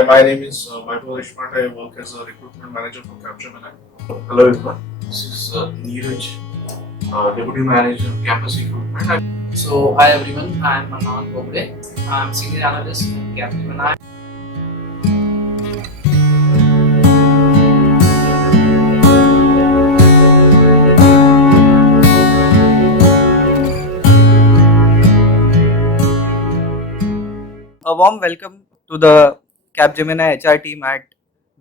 Hi, my name is Vaibhav Deshpande. I work as a recruitment manager for Capgemini. Hello everyone, this is Neeraj, Deputy Manager, Campus Recruitment. So, hi everyone, I am Manan Bogde. I am Senior Analyst in Capgemini. A warm welcome to the Capgemini HR team at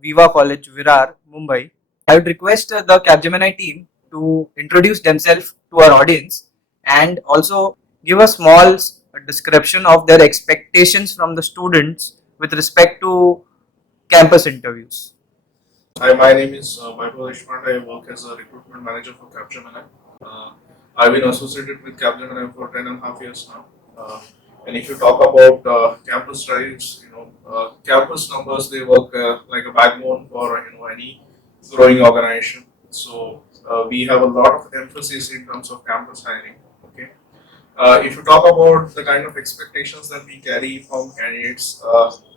Viva College, Virar, Mumbai. I would request the Capgemini team to introduce themselves to our audience and also give a small description of their expectations from the students with respect to campus interviews. Hi, my name is Vaibhav Deshpande. I work as a recruitment manager for Capgemini. I've been associated with Capgemini for 10.5 years now. And if you talk about campus drives, campus numbers, they work like a backbone for any growing organization. So we have a lot of emphasis in terms of campus hiring. Okay. If you talk about the kind of expectations that we carry from candidates,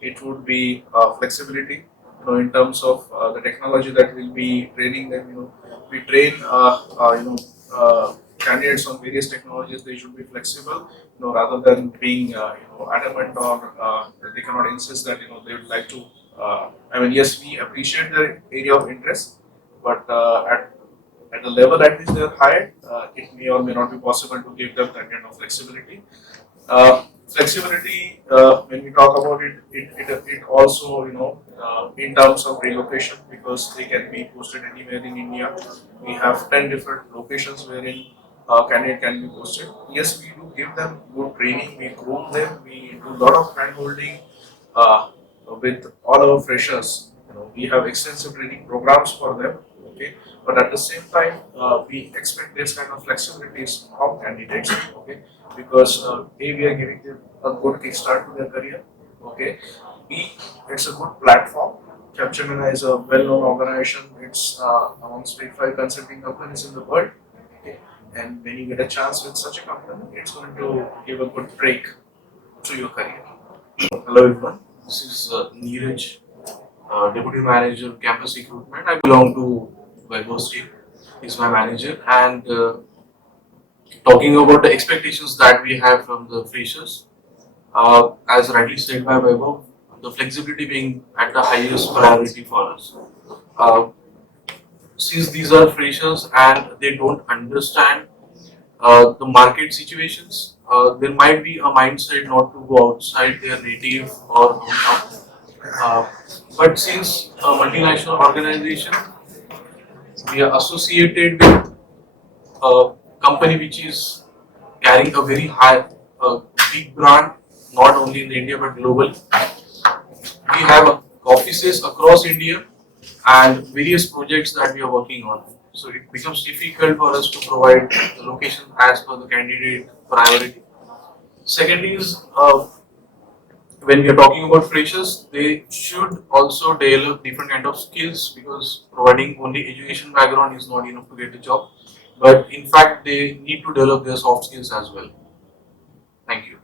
it would be flexibility. In terms of the technology that we'll be training them. We train candidates on various technologies. They should be flexible. Rather than being adamant or they cannot insist that they would like to. Yes, we appreciate their area of interest, but at the level at which they are hired, it may or may not be possible to give them that kind of flexibility. Flexibility, when we talk about it also, in terms of relocation, because they can be posted anywhere in India. We have 10 different locations wherein candidate can be posted. Yes, we do give them good training, we groom them, we do a lot of hand holding with all our freshers. We have extensive training programs for them. Okay, but at the same time, we expect this kind of flexibilities from candidates. Okay, because A, we are giving them a good kickstart to their career. Okay, B, it's a good platform. Capgemini is a well-known organization. It's amongst big five consulting companies in the world. Okay, and when you get a chance with such a company, it's going to give a good break to your career. Hello everyone, this is Neeraj, Deputy Manager, Campus Recruitment. I belong to Vaibhav's team. He's my manager, and talking about the expectations that we have from the freshers, as rightly said by Vaibhav, the flexibility being at the highest priority for us. Uh, since these are freshers and they don't understand the market situations, there might be a mindset not to go outside their native or hometown. Uh, but since a multinational organization, we are associated with a company which is carrying a very high, big brand, not only in India but global. We have offices across India and various projects that we are working on. So it becomes difficult for us to provide the location as per the candidate priority. Second is when we are talking about freshers, they should also develop different kind of skills, because providing only education background is not enough to get a job. But in fact, they need to develop their soft skills as well. Thank you.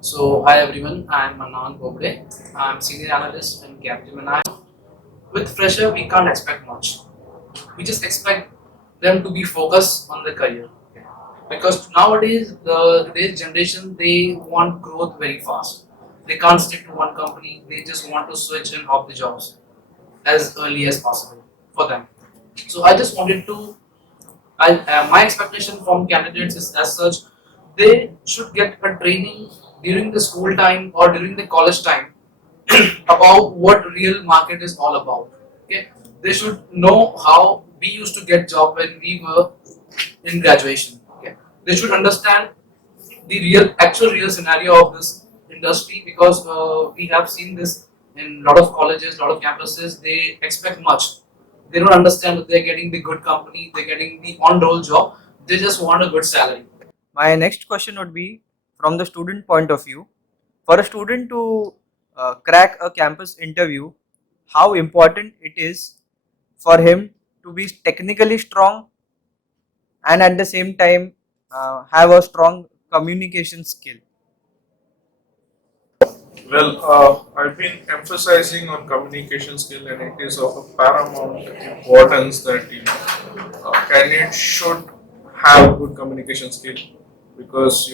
So, hi everyone, I am Manan Bogde. I am Senior Analyst in Capgemini. With fresher, we can't expect much. We just expect them to be focused on their career. Because nowadays, today's generation, they want growth very fast. They can't stick to one company. They just want to switch and hop the jobs as early as possible for them. So I just wanted to, my expectation from candidates is as such, they should get a training during the school time or during the college time about what real market is all about. Okay, they should know how we used to get job when we were in graduation. Okay, they should understand the actual real scenario of this industry, because we have seen this in a lot of colleges, a lot of campuses. They expect much. They don't understand that they're getting the good company, they're getting the on-roll job. They just want a good salary. My next question would be from the student point of view. For a student to crack a campus interview, how important it is for him to be technically strong and at the same time have a strong communication skill. Well, I've been emphasizing on communication skill, and it is of a paramount importance that candidates should have good communication skill, because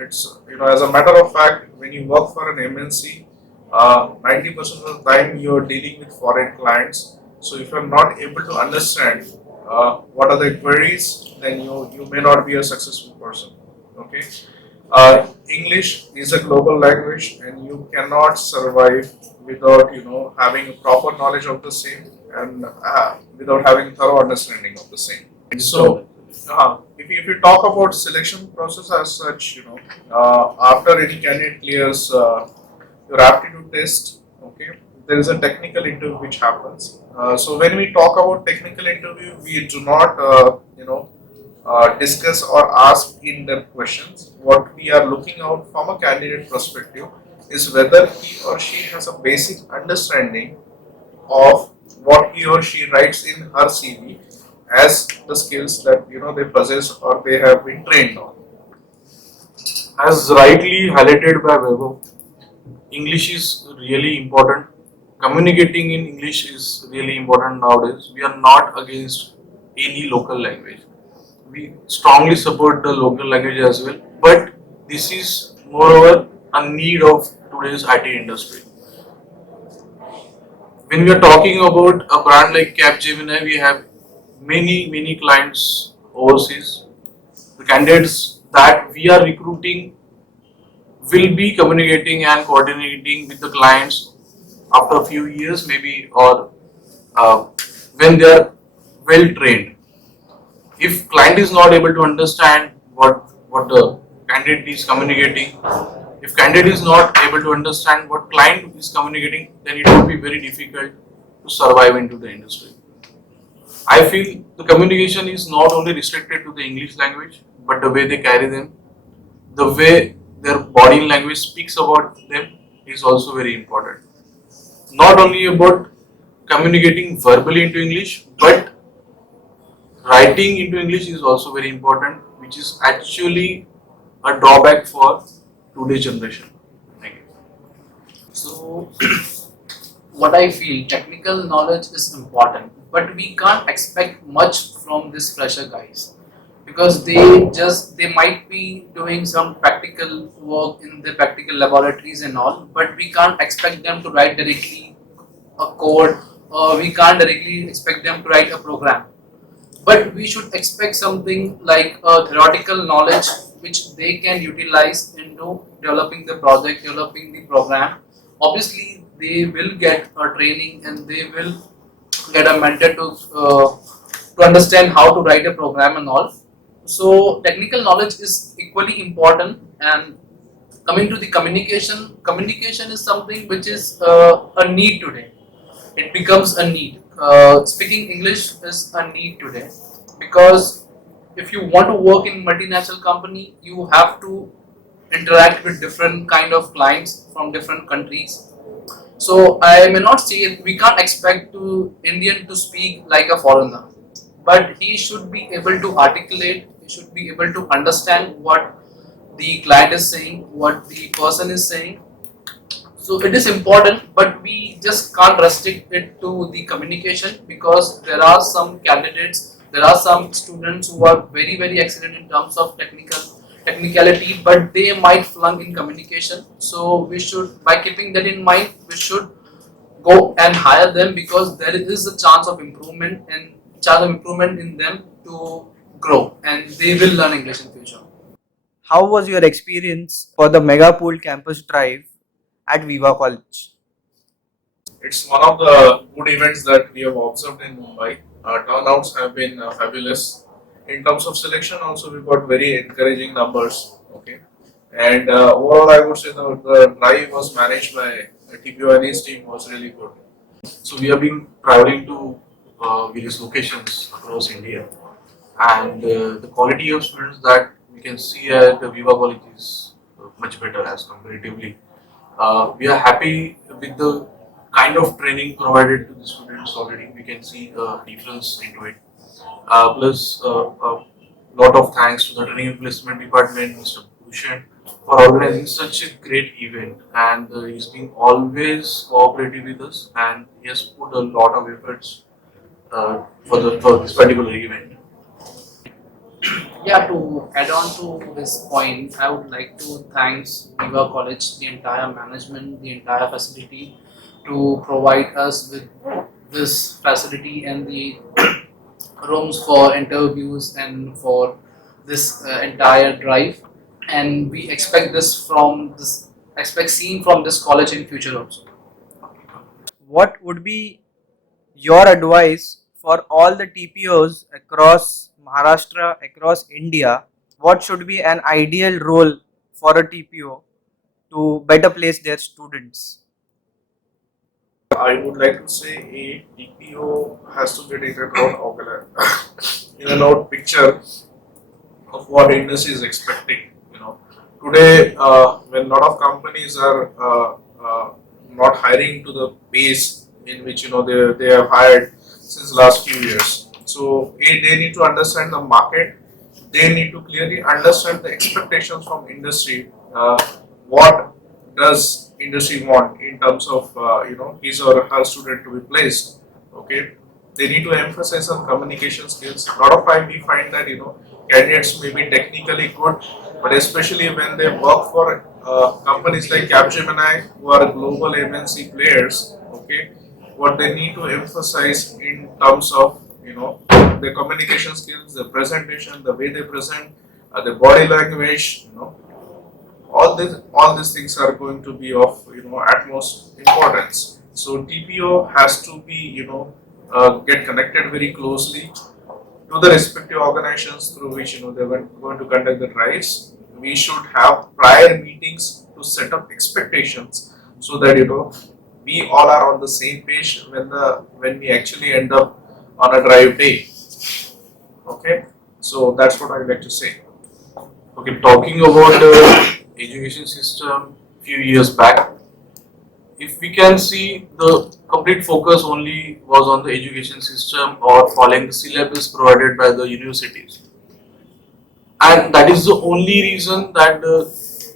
it's as a matter of fact, when you work for an MNC, 90% of the time you are dealing with foreign clients. So if you're not able to understand what are the queries, then you may not be a successful person. Okay. English is a global language, and you cannot survive without having a proper knowledge of the same, and without having thorough understanding of the same. So, if you talk about selection process as such, after any candidate clears your aptitude test, okay, there is a technical interview which happens. So when we talk about technical interview, we do not, discuss or ask in-depth questions. What we are looking out from a candidate perspective is whether he or she has a basic understanding of what he or she writes in her CV as the skills that they possess or they have been trained on. As rightly highlighted by Vaibhav, English is really important. Communicating in English is really important nowadays. We are not against any local language. We strongly support the local language as well, but this is moreover a need of today's IT industry. When we are talking about a brand like Capgemini, we have many clients overseas. The candidates that we are recruiting will be communicating and coordinating with the clients after a few years, maybe, or uh, when they are well trained. If client is not able to understand what the candidate is communicating, if candidate is not able to understand what client is communicating, then it will be very difficult to survive into the industry. I feel the communication is not only restricted to the English language, but the way they carry them, the way their body language speaks about them is also very important. Not only about communicating verbally into English, but writing into English is also very important, which is actually a drawback for today's generation. Thank you. So, what I feel, technical knowledge is important, but we can't expect much from this fresher guys, because they might be doing some practical work in the practical laboratories and all, but we can't expect them to write directly a code, or we can't directly expect them to write a program. But we should expect something like a theoretical knowledge which they can utilize into developing the project, developing the program. Obviously, they will get a training and they will get a mentor to understand how to write a program and all. So technical knowledge is equally important. And coming to the communication, communication is something which is a need today. It becomes a need. Speaking English is a need today, because if you want to work in multinational company, you have to interact with different kind of clients from different countries. So I may not say we can't expect to Indian to speak like a foreigner, but he should be able to articulate. He should be able to understand what the client is saying, what the person is saying. So it is important, but we just can't restrict it to the communication, because there are some candidates, there are some students who are very excellent in terms of technicality, but they might flunk in communication. So we should, by keeping that in mind, we should go and hire them, because there is a chance of improvement in them to grow, and they will learn English in future. How was your experience for the Mega Pool Campus Drive at Viva College? It's one of the good events that we have observed in Mumbai. Turnouts have been fabulous. In terms of selection, also we got very encouraging numbers. Okay, and overall, I would say the drive was managed by TPO and his team was really good. So we have been traveling to various locations across India, and the quality of students that we can see at the Viva College is much better as comparatively. We are happy with the kind of training provided to the students already. We can see a difference into it. Plus, a lot of thanks to the training and placement department, Mr. Bhushan, for organizing such a great event, and he's been always cooperative with us, and he has put a lot of efforts for this particular event. Yeah, to add on to this point, I would like to thank Viva College, the entire management, the entire facility to provide us with this facility and the rooms for interviews and for this entire drive. And we expect this from this expect seeing from this college in future also. What would be your advice for all the TPOs across Maharashtra, across India? What should be an ideal role for a TPO to better place their students? I would like to say a TPO has to get in and out in and out picture of what industry is expecting. Today when a lot of companies are not hiring to the pace in which they have hired since last few years. So they need to understand the market. They need to clearly understand the expectations from industry. What does industry want in terms of his or her student to be placed? Okay, they need to emphasize on communication skills. A lot of time we find that candidates may be technically good, but especially when they work for companies like Capgemini, who are global MNC players. Okay, what they need to emphasize in terms of their communication skills, the presentation, the way they present, the body language. All these things are going to be of utmost importance. So TPO has to be get connected very closely to the respective organizations through which they're going to conduct the drives. We should have prior meetings to set up expectations so that we all are on the same page when we actually end up on a drive day. Okay, so that's what I would like to say. Okay, talking about the education system few years back, if we can see, the complete focus only was on the education system or following the syllabus provided by the universities, and that is the only reason that the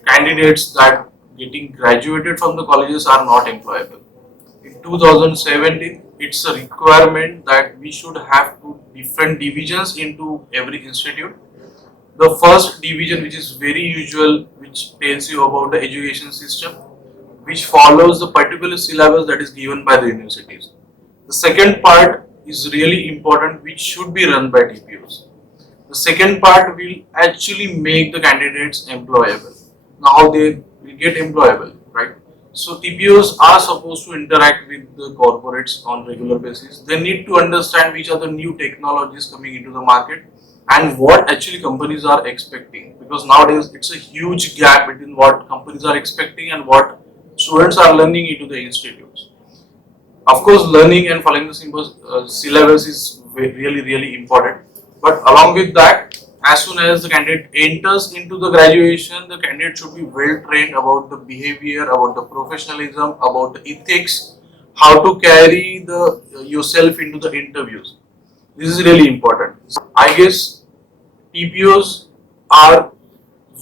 candidates that getting graduated from the colleges are not employable. In 2017, it's a requirement that we should have two different divisions into every institute. The first division, which is very usual, which tells you about the education system, which follows the particular syllabus that is given by the universities. The second part is really important, which should be run by TPOs. The second part will actually make the candidates employable. Now they will get employable, right? So TPOs are supposed to interact with the corporates on regular basis. They need to understand which are the new technologies coming into the market and what actually companies are expecting, because nowadays it's a huge gap between what companies are expecting and what students are learning into the institutes. Of course, learning and following the syllabus is really important, but along with that, as soon as the candidate enters into the graduation, the candidate should be well trained about the behavior, about the professionalism, about the ethics, how to carry the yourself into the interviews. This is really important. I guess TPOs are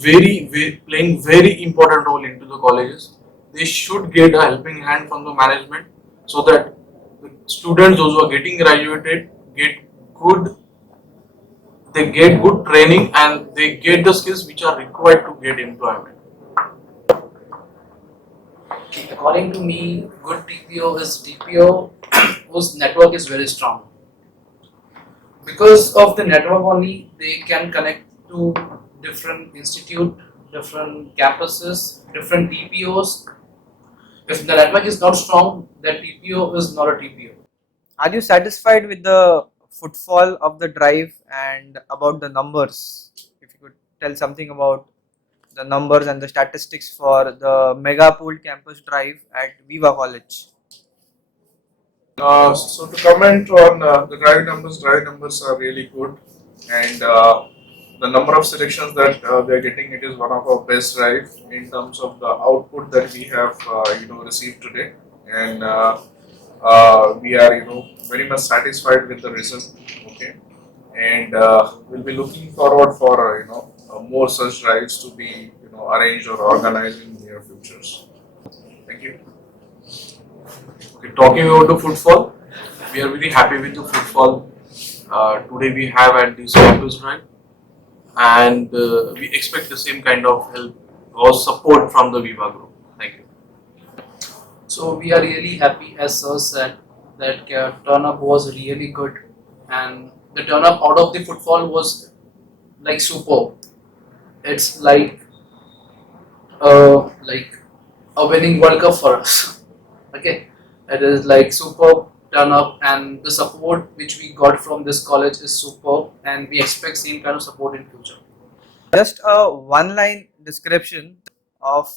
playing very important role into the colleges. They should get a helping hand from the management so that the students, those who are getting graduated, get good they get good training and they get the skills which are required to get employment. According to me, good TPO is TPO whose network is very strong. Because of the network only, they can connect to different institute, different campuses, different TPOs. If the network is not strong, that TPO is not a TPO. Are you satisfied with the footfall of the drive and about the numbers? If you could tell something about the numbers and the statistics for the mega pooled campus drive at Viva College. So to comment on the drive numbers are really good, and the number of selections that we are getting, it is one of our best drive in terms of the output that we have received today, and we are very much satisfied with the result. Okay, and we'll be looking forward for more such drives to be arrange or organize in near futures. Thank you. Okay, talking about the footfall, we are very happy with the footfall today we have at this campus, right? And we expect the same kind of help or support from the Viva group. Thank you. So we are really happy, as Sir said, that turn up was really good, and the turn up out of the footfall was like superb. It's like a winning World Cup for us. Okay, it is like superb turn up, and the support which we got from this college is superb, and we expect same kind of support in future. Just a one line description of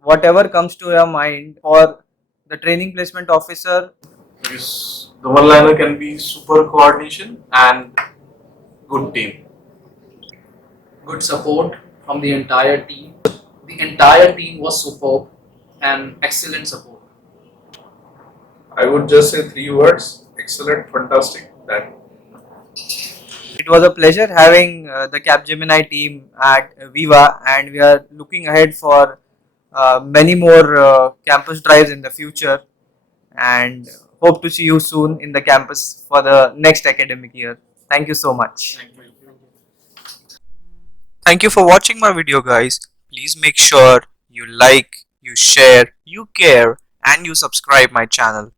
whatever comes to your mind for the training placement officer. Yes, the one liner can be super coordination and good team. Good support from the entire team. The entire team was superb and excellent support. I would just say three words: excellent, fantastic, that. It was a pleasure having the Capgemini team at Viva, and we are looking ahead for many more campus drives in the future, and hope to see you soon in the campus for the next academic year. Thank you so much. Thank you. Thank you for watching my video, guys. Please make sure you like, you share, you care, and you subscribe my channel.